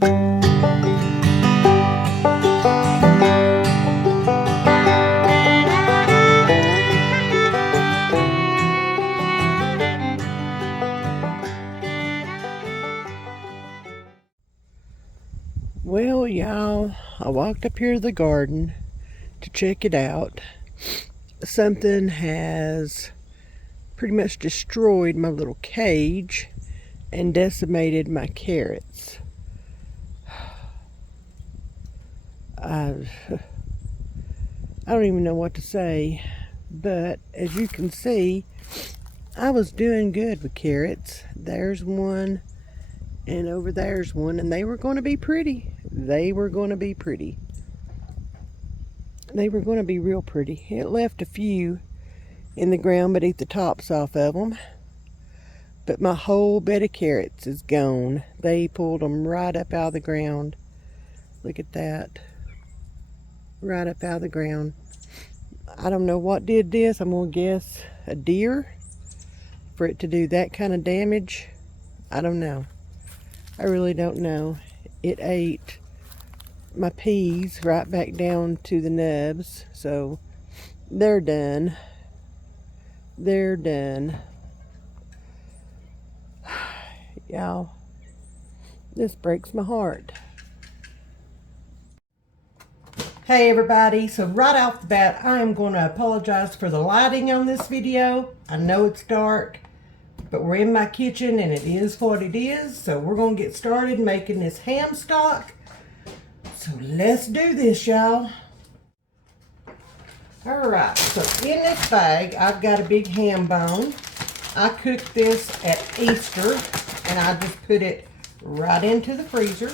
Well, y'all, I walked up here to the garden to check it out. Something has pretty much destroyed my little cage and decimated my carrots. I don't even know what to say, but as you can see, I was doing good with carrots. There's one, and over there's one, and they were going to be pretty. They were going to be pretty. They were going to be real pretty. It left a few in the ground but ate the tops off of them. But my whole bed of carrots is gone. They pulled them right up out of the ground. Look at that. Right up out of the ground. I don't know what did this. I'm going to guess a deer for it to do that kind of damage. I don't know. I really don't know. It ate my peas right back down to the nubs. So they're done. They're done. Y'all, this breaks my heart. Hey everybody, so right off the bat, I am going to apologize for the lighting on this video. I know it's dark, but we're in my kitchen and it is what it is. So we're going to get started making this ham stock. So let's do this, y'all. Alright, so in this bag, I've got a big ham bone. I cooked this at Easter, and I just put it right into the freezer.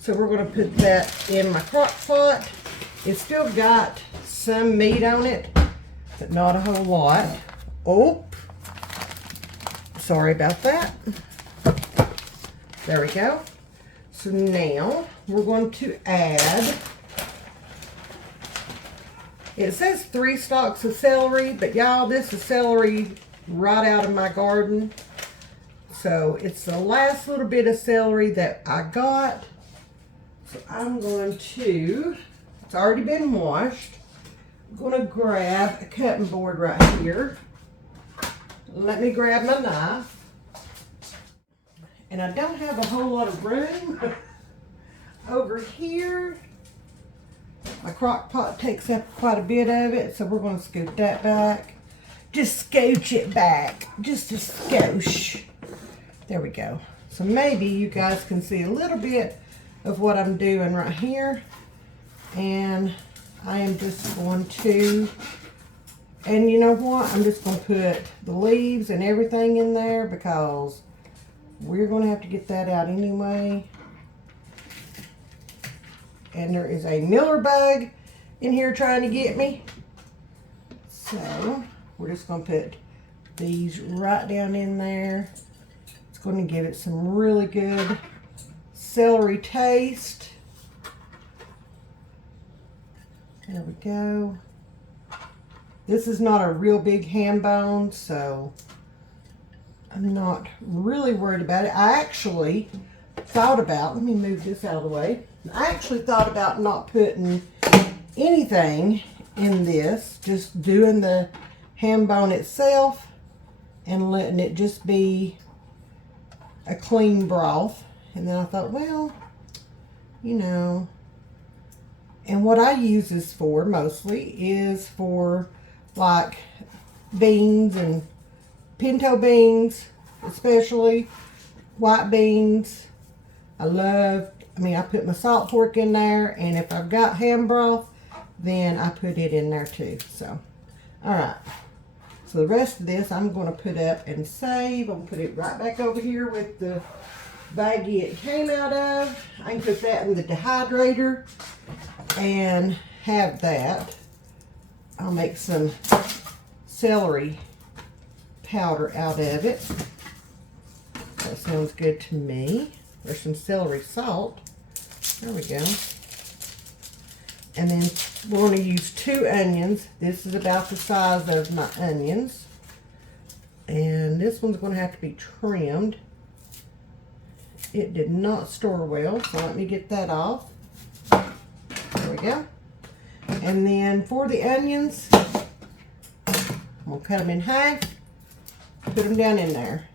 So we're going to put that in my crock pot. It's still got some meat on it, but not a whole lot. Oh, sorry about that. There we go. So now we're going to add, it says 3 stalks of celery, but y'all, this is celery right out of my garden. So it's the last little bit of celery that I got. So I'm going to, it's already been washed. I'm going to grab a cutting board right here. Let me grab my knife. And I don't have a whole lot of room over here. My crock pot takes up quite a bit of it, so we're going to scoot that back. Just scooch it back, just a skosh. There we go. So maybe you guys can see a little bit of what I'm doing right here. And I am just going to, and you know what? I'm just going to put the leaves and everything in there because we're going to have to get that out anyway. And there is a miller bug in here trying to get me. So we're just going to put these right down in there. It's going to give it some really good celery taste. There we go. This is not a real big ham bone, so I'm not really worried about it. I actually thought about, let me move this out of the way. I actually thought about not putting anything in this, just doing the ham bone itself and letting it just be a clean broth. And then I thought, well, you know, and what I use this for mostly is for like beans and pinto beans, especially white beans. I put my salt pork in there, and if I've got ham broth, then I put it in there too. So, all right. So the rest of this I'm going to put up and save. I'll put it right back over here with the baggie it came out of. I can put that in the dehydrator and have that. I'll make some celery powder out of it. That sounds good to me. There's some celery salt. There we go. And then we're going to use 2 onions. This is about the size of my onions. And this one's going to have to be trimmed. It did not store well, so let me get that off. There we go. And then for the onions, we'll cut them in half, put them down in there.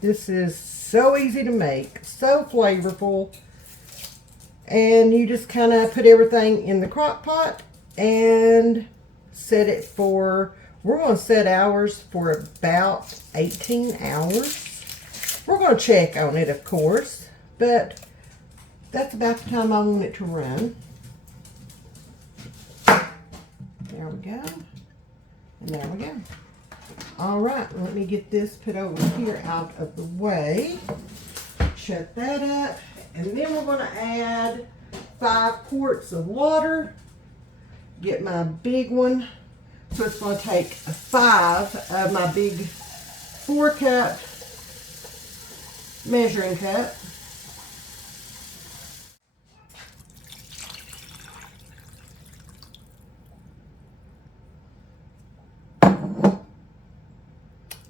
This is so easy to make, so flavorful. And you just kind of put everything in the crock pot and set it for, we're going to set ours for about 18 hours. We're going to check on it, of course, but that's about the time I want it to run. There we go. And there we go. All right, let me get this put over here out of the way. Shut that up. And then we're going to add 5 quarts of water. Get my big one. So it's going to take 5 of my big 4-cup measuring cup.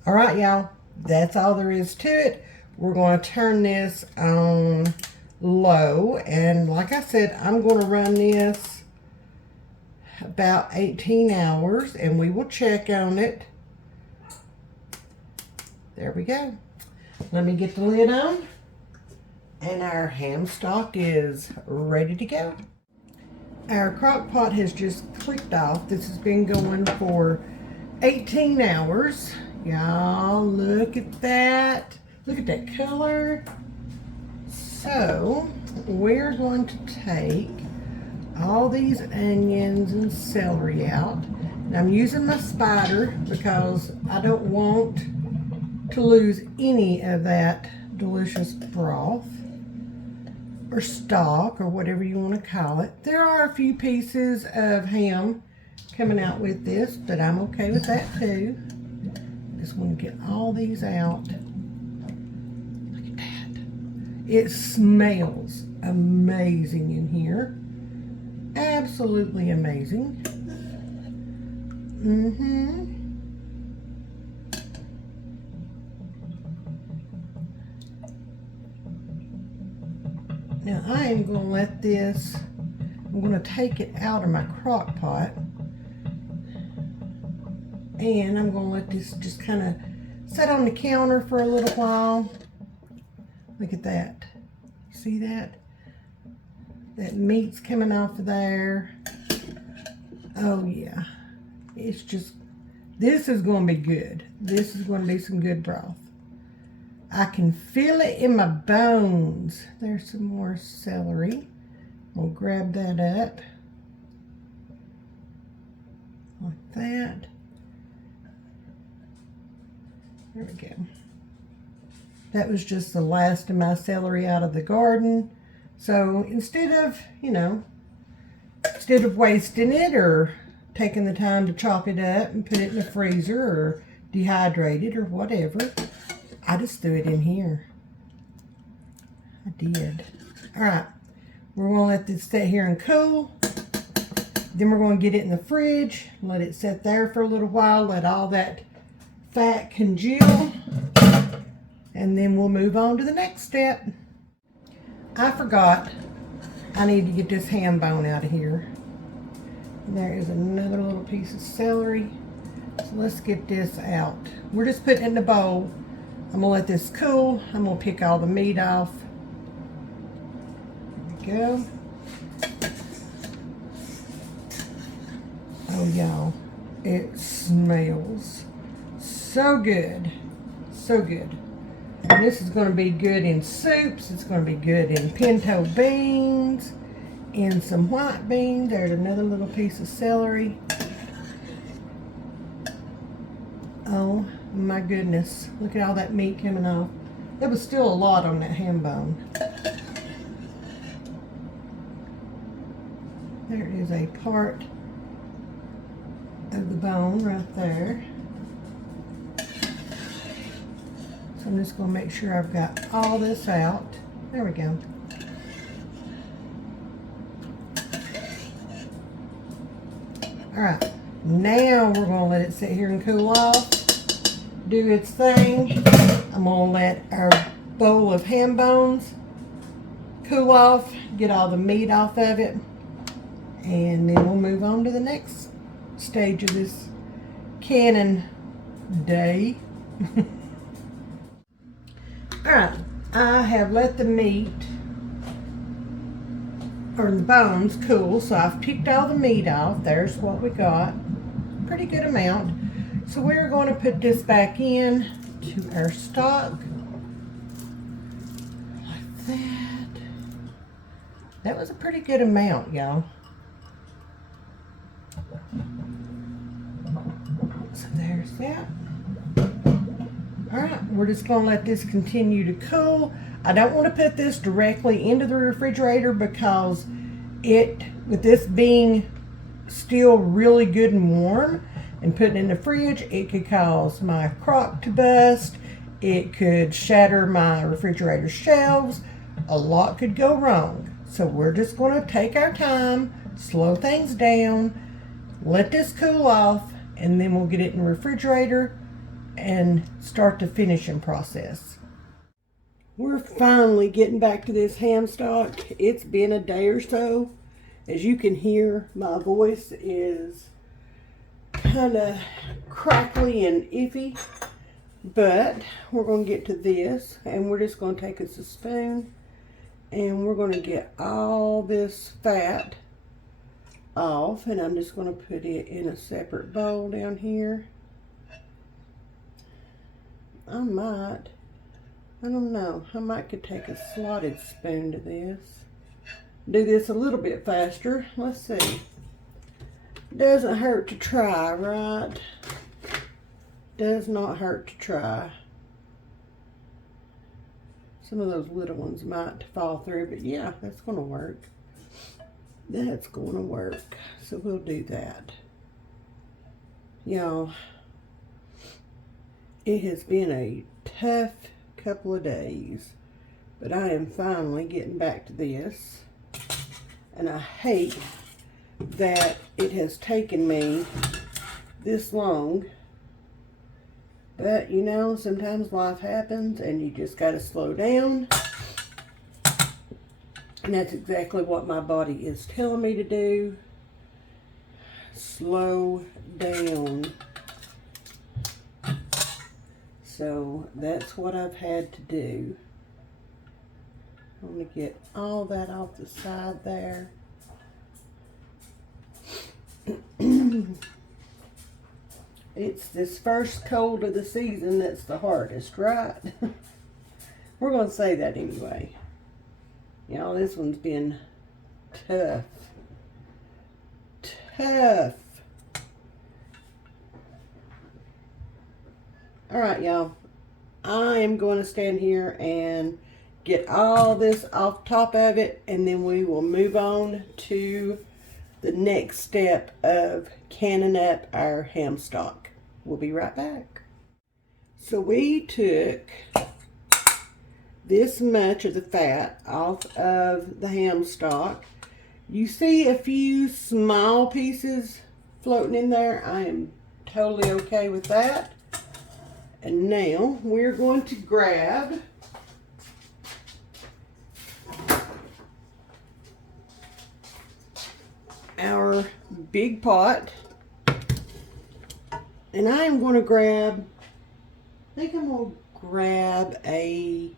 All right, y'all, that's all there is to it. We're going to turn this on low, and like I said, I'm going to run this about 18 hours, and we will check on it. There we go. Let me get the lid on, and our ham stock is ready to go. Our crock pot has just clicked off. This has been going for 18 hours. Y'all, look at that. Look at that color. So, we're going to take all these onions and celery out. And I'm using my spider because I don't want to lose any of that delicious broth or stock or whatever you want to call it. There are a few pieces of ham coming out with this, but I'm okay with that too. Just want to get all these out. Look at that. It smells amazing in here. Absolutely amazing. Now I am going to let this, I'm going to take it out of my crock pot. And I'm going to let this just kind of sit on the counter for a little while. Look at that. See that? That meat's coming off of there. Oh yeah. It's just, this is going to be good. This is going to be some good broth. I can feel it in my bones. There's some more celery. We'll grab that up. Like that. There we go. That was just the last of my celery out of the garden. So instead of, instead of wasting it or taking the time to chop it up and put it in the freezer or dehydrate it or whatever, I just threw it in here. I did. All right. We're going to let this sit here and cool. Then we're going to get it in the fridge, let it sit there for a little while, let all that fat congeal, and then we'll move on to the next step. I forgot I need to get this ham bone out of here. And there is another little piece of celery. So let's get this out. We're just putting it in the bowl. I'm gonna let this cool. I'm gonna pick all the meat off. There we go. Oh y'all, it smells so good, so good. And this is going to be good in soups. It's going to be good in pinto beans, in some white beans. There's another little piece of celery. Oh my goodness, look at all that meat coming off. There was still a lot on that ham bone. There is a part of the bone right there. So I'm just going to make sure I've got all this out. There we go. All right, now we're gonna let it sit here and cool off, do its thing. I'm gonna let our bowl of ham bones cool off, get all the meat off of it, and then we'll move on to the next stage of this canning day. All right, I have let the meat or the bones cool, so I've picked all the meat off. There's what we got, pretty good amount. So we're going to put this back in to our stock like that. That was a pretty good amount, y'all. So there's that. All right, we're just going to let this continue to cool. I don't want to put this directly into the refrigerator because with this being still really good and warm and putting in the fridge, it could cause my crock to bust. It could shatter my refrigerator shelves. A lot could go wrong. So we're just going to take our time, slow things down, let this cool off, and then we'll get it in the refrigerator and start the finishing process. We're finally getting back to this ham stock. It's been a day or so. As you can hear, my voice is kind of crackly and iffy, but we're going to get to this, and we're just going to take us a spoon and we're going to get all this fat off, and I'm just going to put it in a separate bowl down here. I don't know, I might could take a slotted spoon to this. Do this a little bit faster. Let's see. Doesn't hurt to try, right? Does not hurt to try. Some of those little ones might fall through, but yeah, that's going to work. That's going to work. So we'll do that. Y'all, it has been a tough couple of days, but I am finally getting back to this. And I hate that it has taken me this long. But, you know, sometimes life happens and you just got to slow down. And that's exactly what my body is telling me to do. Slow down. So that's what I've had to do. I'm going to get all that off the side there. It's this first cold of the season that's the hardest, right? We're going to say that anyway. You know, this one's been tough. Tough. All right, y'all. I am going to stand here and get all this off top of it, and then we will move on to the next step of canning up our ham stock. We'll be right back. So we took this much of the fat off of the ham stock. You see a few small pieces floating in there. I am totally okay with that. And now we're going to grab our big pot, and I am going to grab, I think I'm going to grab a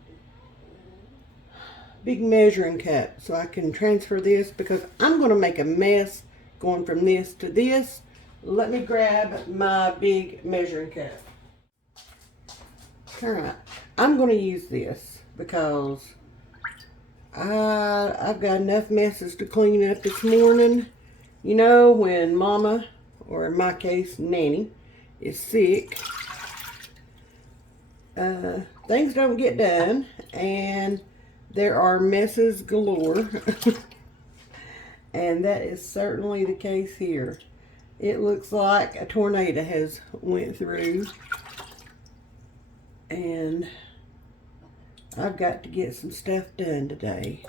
big measuring cup so I can transfer this, because I'm going to make a mess going from this to this. Let me grab my big measuring cup. Alright, I'm going to use this because I've got enough messes to clean up this morning. You know, when Mama, or in my case, Nanny, is sick, things don't get done, and there are messes galore. And that is certainly the case here. It looks like a tornado has went through, and I've got to get some stuff done today.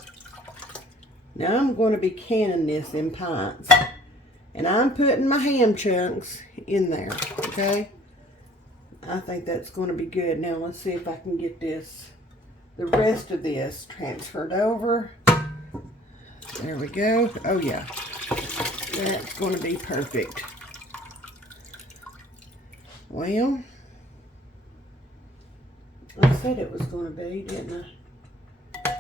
Now I'm going to be canning this in pints. And I'm putting my ham chunks in there, okay? I think that's going to be good. Now let's see if I can get the rest of this transferred over. There we go. Oh yeah, that's going to be perfect. Well, I said it was going to be, didn't I?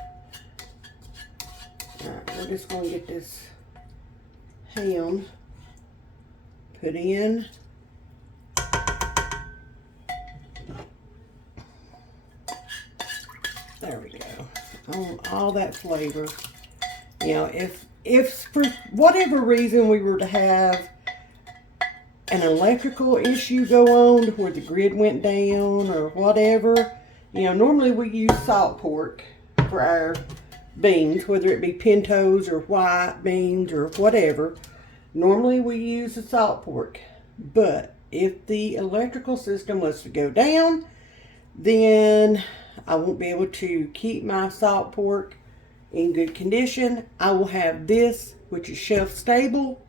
Alright, we're just going to get this ham put in. There we go. On all that flavor. You know, if for whatever reason we were to have an electrical issue go on where the grid went down or whatever, you know, normally we use salt pork for our beans, whether it be pintos or white beans or whatever. Normally we use the salt pork, but if the electrical system was to go down, then I won't be able to keep my salt pork in good condition. I will have this, which is shelf stable,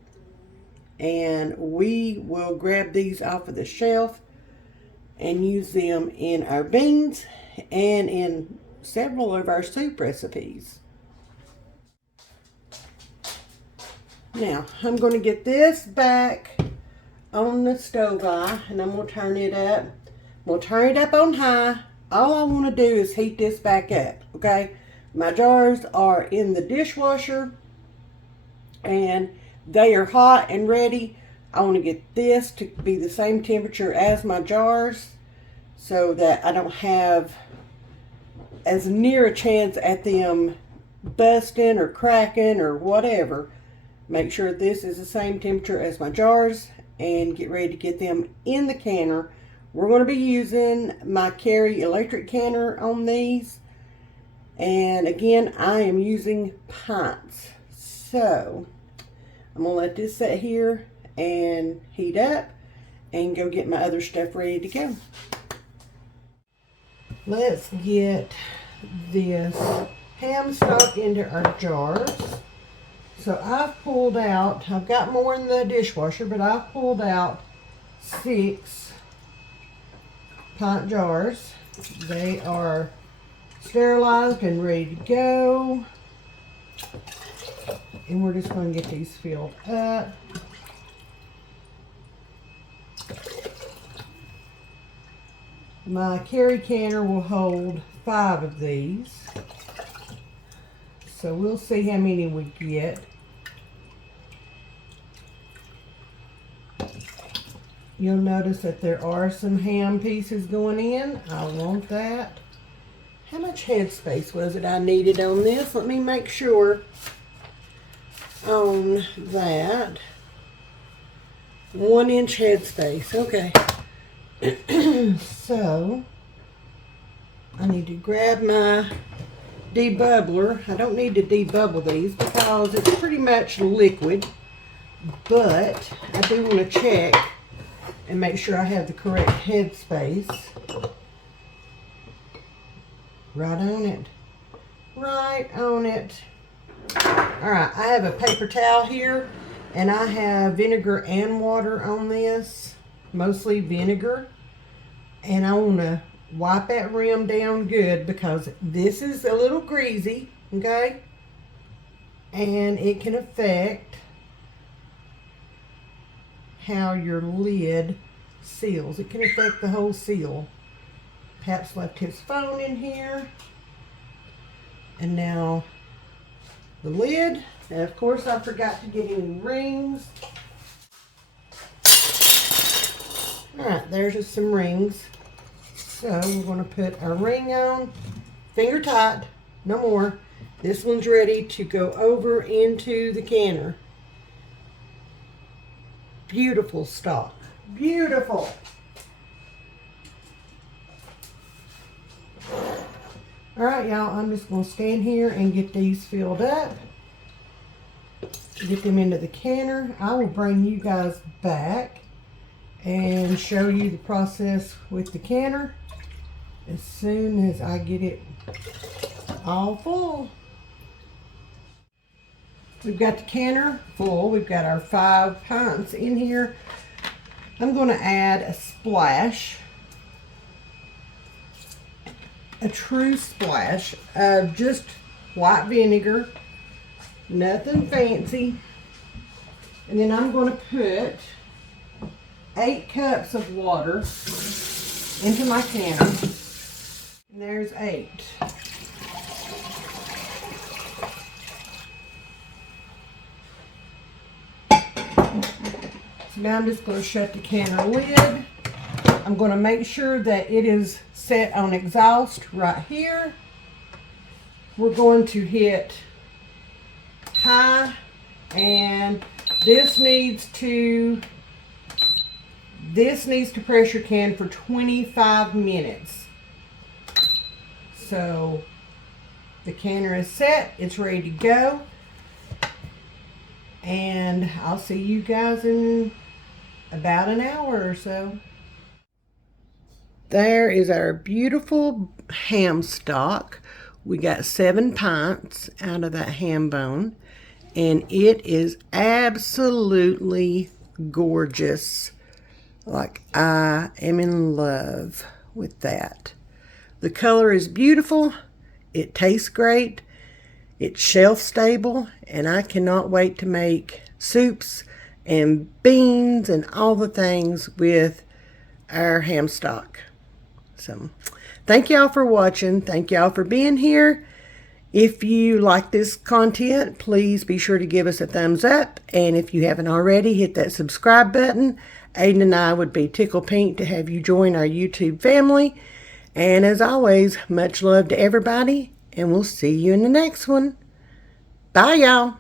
and we will grab these off of the shelf and use them in our beans and in several of our soup recipes. Now, I'm going to get this back on the stove eye, and I'm going to turn it up. I'm going to turn it up on high. All I want to do is heat this back up, okay? My jars are in the dishwasher, and they are hot and ready. I want to get this to be the same temperature as my jars so that I don't have as near a chance at them busting or cracking or whatever. Make sure this is the same temperature as my jars and get ready to get them in the canner. We're going to be using my Carry electric canner on these. And again, I am using pints. So I'm going to let this sit here and heat up and go get my other stuff ready to go. Let's get this ham stock into our jars. So I've pulled out, I've got more in the dishwasher, but I've pulled out 6 pint jars. They are sterilized and ready to go. And we're just going to get these filled up. My Carry canner will hold 5 of these. So we'll see how many we get. You'll notice that there are some ham pieces going in. I want that. How much headspace was it I needed on this? Let me make sure on that. 1 inch headspace. Okay. So I need to grab my debubbler. I don't need to debubble these because it's pretty much liquid, but I do want to check and make sure I have the correct headspace. Right on it. Right on it. Alright, I have a paper towel here, and I have vinegar and water on this, mostly vinegar. And I want to wipe that rim down good because this is a little greasy, okay? And it can affect how your lid seals. It can affect the whole seal. Pat's left his phone in here. And now the lid. And of course I forgot to get any rings. Alright, there's just some rings. So we're going to put our ring on. Finger tight. No more. This one's ready to go over into the canner. Beautiful stock. Beautiful. Alright, y'all, I'm just going to stand here and get these filled up. Get them into the canner. I will bring you guys back and show you the process with the canner as soon as I get it all full. We've got the canner full. We've got our 5 pints in here. I'm going to add a splash, a true splash of just white vinegar, nothing fancy. And then I'm going to put 8 cups of water into my canner. And there's 8. So now I'm just going to shut the canner lid. I'm going to make sure that it is set on exhaust right here. We're going to hit high, and this needs to pressure can for 25 minutes. So the canner is set, it's ready to go, and I'll see you guys in about an hour or so. There is our beautiful ham stock. We got 7 pints out of that ham bone, and it is absolutely gorgeous. Like, I am in love with that. The color is beautiful, it tastes great, it's shelf stable, and I cannot wait to make soups and beans and all the things with our ham stock. So, thank y'all for watching. Thank y'all for being here. If you like this content, please be sure to give us a thumbs up. And if you haven't already, hit that subscribe button. Aiden and I would be tickled pink to have you join our YouTube family. And as always, much love to everybody. And we'll see you in the next one. Bye, y'all.